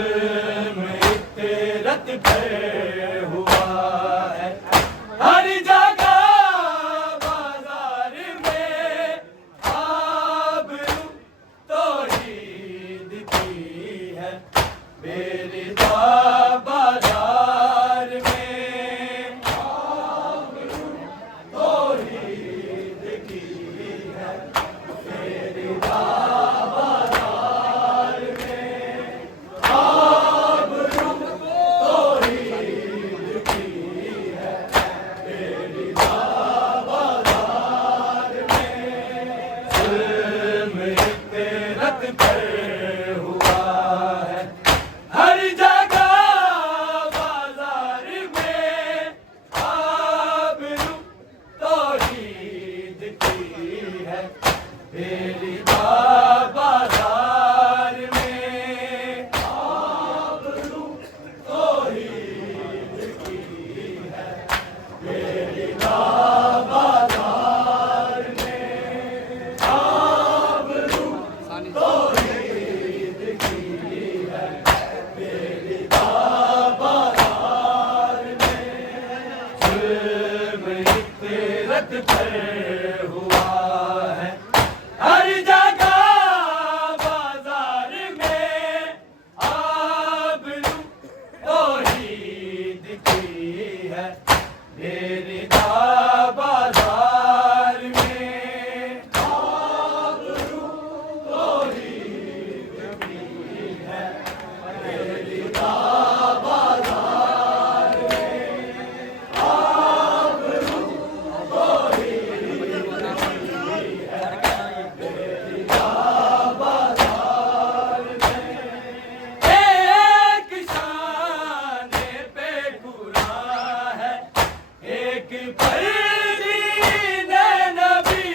जुल्म इतरत पर हुआ है हर जगह बाजार में आबरू तौहीद की है बेरिदा बाजार में आबरू तौहीद की है बेरिदा पर हुआ है हर जगह बाजार में आबरू तौहीद की है बेरिदा बाजार में आबरू तौहीद की है बेरिदा बाजार में आबरू तौहीद की है बेरिदा बाजार में जुल्म इतरत पर हुआ है हर जगह बाजार में आबरू तौहीद की है बेरिदा बाजार में आबरू तौहीद की है बेरिदा बाजार में आबरू तौहीद की है बेरिदा बाजार में एक शान पे कुरान है एक पर दीने नबी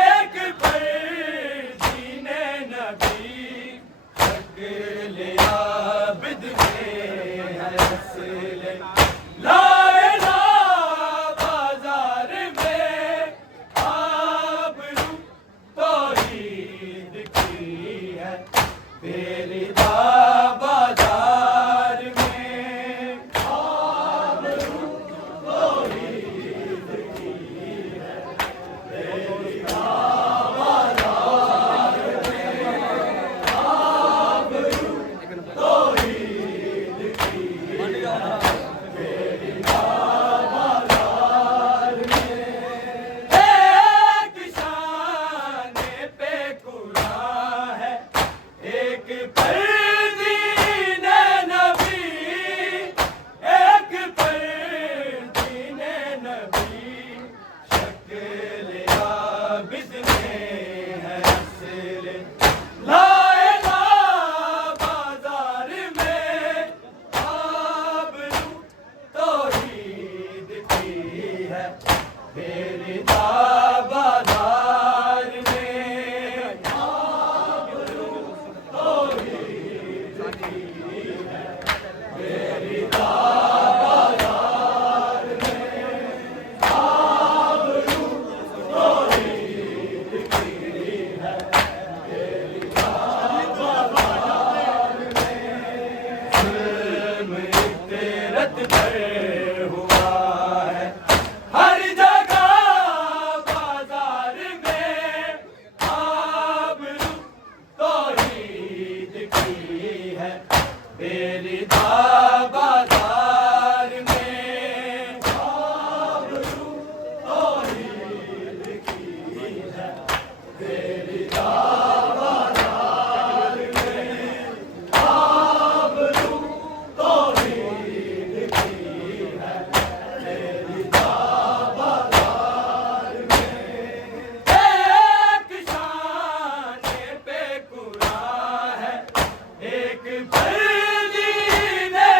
एक पर दीने नबी शक्ल आबिद में है असल ला इलाहा बाजार में आबरू तौहीद की है बेरिदा बाजार में आबरू तौहीद की है बेरिदा बाजार में आबरू तौहीद की है बेरिदा बाजार में एक शान पे कुरान है एक पर दीने नबी एक पर दीने नबी शक्ल आबिद में है असल ला इलाहा बाजार में आबरू तौहीद की है बेरिदा बाजार में आबरू तौहीद की है बेरिदा बाजार में आबरू तौहीद की है बेरिदा बाजार में जुल्म इतरत पर हुआ है हर जगह बाजार में आबरू तौहीद की है बेरिदा बाजार में आबरू तौहीद की है बेरिदा बाजार में आबरू तौहीद की है बेरिदा बाजार में एक शान पे कुरान है एक पर दीने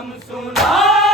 हम सुना